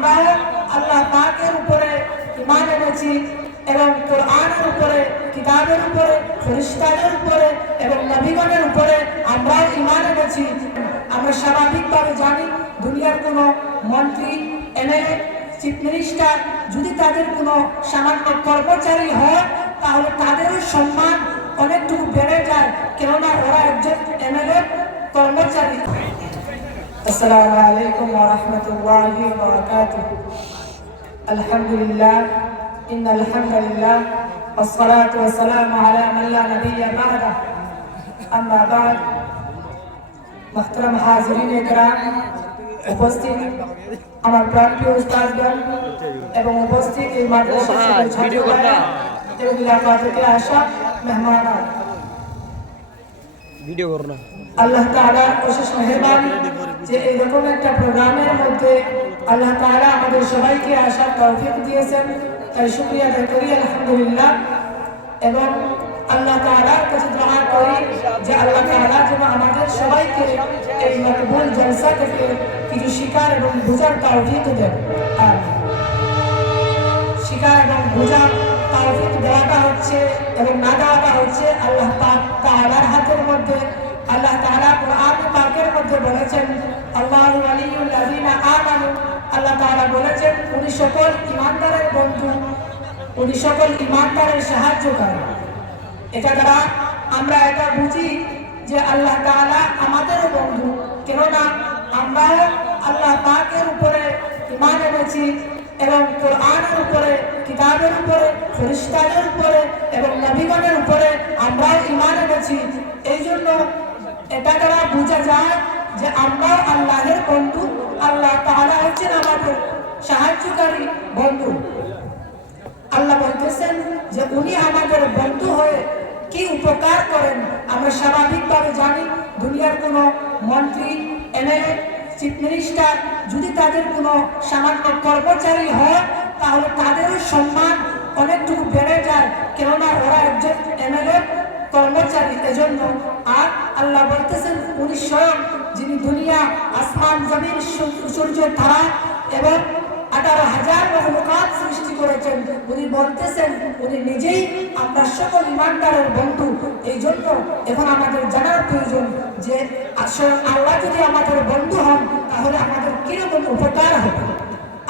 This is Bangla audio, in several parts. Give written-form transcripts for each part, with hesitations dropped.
আমরা আল্লাহ পাকের উপরে ঈমান এনেছি এবং কোরআনের উপরে, কিতাবের উপরে, ফেরেশতাদের উপরে এবং নবীগণের উপরে আমরা ঈমান এনেছি। আমরা স্বাভাবিকভাবে জানি দুনিয়ার কোনো মন্ত্রী, এমএলএ, চিফ মিনিস্টার যদি তাদের কোনো সামান্য কর্মচারী হয় তাহলে তাদেরও সম্মান অনেকটুকু বেড়ে যায়, কেননা ওরা একজন এমএলএ কর্মচারী। আসসালামু আলাইকুম ওয়া রাহমাতুল্লাহি ওয়া বারাকাতুহু। আলহামদুলিল্লাহ, ইন্নাল হামদালিল্লাহ, ওয়াসসালাতু ওয়াসসালামু আলা মান লা নাবিয়্যা বা'দা। আম্মা বা'দ। মুহতারাম হাজিরিন ইকরাম, উপস্থিত আমার প্রাণপ্রিয় উস্তাদগণ এবং উপস্থিত এই মাদ্রাসার ছাত্ররা এবং এলাকা থেকে আসা মেহমানরা, ভিডিও করো না। আল্লাহ তাআলা অশেষ মেহেরবানি যে এরকম একটা প্রোগ্রামের মধ্যে আল্লাহ তাআলা আমাদের সবাইকে আসার তৌফিক দিয়েছেন, তাই শুকরিয়া আদায় করি আলহামদুলিল্লাহ। এবং আল্লাহ তাআলার কাছে দোয়া করি যে আল্লাহ তাআলা যেন আমাদের সবাইকে এই মকবুল জলসা থেকে কিছু শিকার এবং বোঝার তৌফিক দেন। আর শিকার এবং বোঝার তৌফিক দেওয়াটা হচ্ছে এবং না দেওয়াটা হচ্ছে আল্লাহ পাক তাআলার হাতের মধ্যে। আল্লাহ তাআলা কোরআন পাকের মধ্যে বলেছেন, আল্লাহু ওয়ালিয়ুল লাযিনা আমানু, আল্লাহ তাআলা বলেছেন উনি সকল ঈমানদারের বন্ধু, উনি সকল ঈমানদারের সাহায্যকারী। এটা দ্বারা আমরা এটা বুঝি যে আল্লাহ তাআলা আমাদেরও বন্ধু, কেননা আমরা আল্লাহ পাকের উপরে ঈমান এনেছি এবং কোরআনের উপরে, কিতাবের উপরে, ফেরেশতাদের উপরে এবং নবীগণের উপরে আমরা ঈমান এনেছি। এই জন্য এটা দ্বারা বোঝা যায় যে আমরা আল্লাহের বন্ধু, আল্লাহ তাআলা হচ্ছেন আমাদের সাহায্যকারী বন্ধু। আল্লাহ বলতেছেন যে উনি আমাদের বন্ধু হয়ে কি উপকার করেন। আমরা স্বাভাবিকভাবে জানি দুনিয়ার কোনো মন্ত্রী, এমএলএ, চিফ মিনিস্টার যদি তাদের কোনো সামান্য কর্মচারী হয় তাহলে তাদেরও সম্মান অনেকটুকু বেড়ে যায়, কেননা ওরা একজন এমএলএ কর্মচারী। এজন্য আর আল্লাহ বলতেছেন উনি স্বয়ং যিনি দুনিয়া, আসমান, জমিন, সূর্য, তারা এবং 18,000 মখলুকাত সৃষ্টি করেছেন, উনি বলতেছেন উনি নিজেই আমরা সকল ঈমানদারের বন্ধু। এই জন্য এখন আমাদের জানার প্রয়োজন যে আসলে আল্লাহ যদি আমাদের বন্ধু হন তাহলে আমাদের কিরকম উপকার হবে।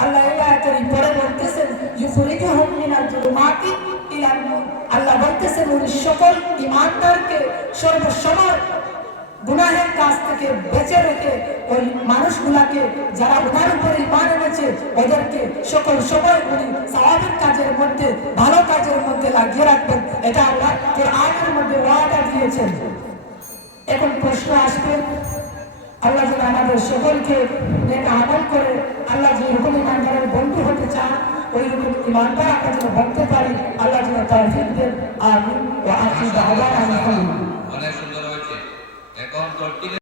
আল্লাহ এই আয়াতের পরে বলতেছেন ইউখরিজুহুম মিনাল যুলুমাতি ইলান নূর। আল্লাহ বলতেছেন উনি সকল ঈমানদারকে সর্বসময় গুনাহের কাজ থেকে বেঁচে রেখে ওই মানুষগুলাকে যারা ওনার উপরে ঈমান এনেছে ওদেরকে সকল সময় উনি সওয়াবের কাজের মধ্যে, ভালো কাজের মধ্যে লাগিয়ে রাখবেন। এটা আল্লাহ কোরআনের মধ্যে ওয়াদা দিয়েছেন। এখন প্রশ্ন আসবে, আল্লাহ যেন আমাদের সকলকে নেক আমল করে আল্লাহ যে এরকম ঈমানদারের বন্ধু হতে চান ওই রকম ঈমানদার আমরা যেন হতে পারি, আল্লাহ যেন তৌফিক দেন। আমিন ওয়া আখিরু দাওয়ানা আলহামদুলিল্লাহ। অনেক সুন্দর হয়েছে। এখন